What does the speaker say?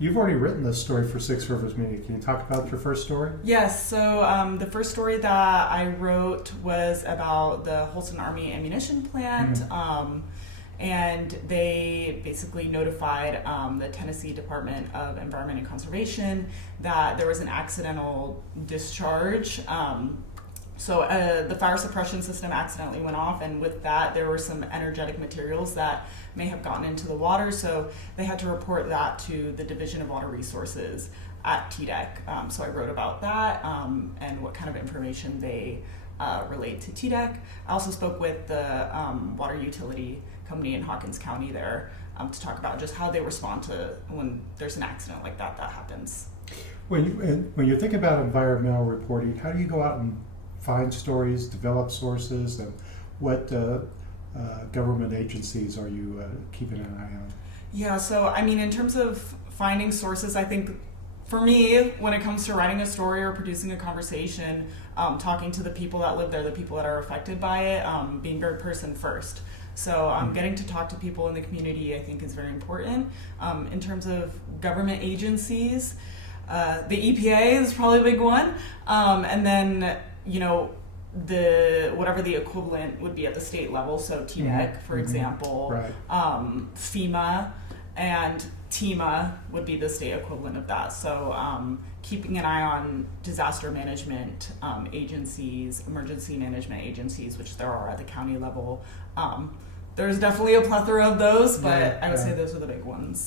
You've already written this story for Six Rivers Media. Can you talk about your first story? Yes, so the first story that I wrote was about the Holston Army ammunition plant, and they basically notified the Tennessee Department of Environment and Conservation that there was an accidental discharge. So the fire suppression system accidentally went off, and with that there were some energetic materials that may have gotten into the water, so they had to report that to the Division of Water Resources at TDEC. So I wrote about that and what kind of information they relate to TDEC. I also spoke with the water utility company in Hawkins County there to talk about just how they respond to when there's an accident like that happens. When you think about environmental reporting, how do you go out and find stories, develop sources, and what government agencies are you keeping an eye on? Yeah, so I mean, in terms of finding sources, I think for me, when it comes to writing a story or producing a conversation, talking to the people that live there, the people that are affected by it, being very person first. So getting to talk to people in the community, I think, is very important. In terms of government agencies, the EPA is probably a big one, and then whatever the equivalent would be at the state level, so TDEC, for example, Right. FEMA, and TEMA would be the state equivalent of that. So keeping an eye on disaster management agencies, emergency management agencies, which there are at the county level. There's definitely a plethora of those, but I would say those are the big ones.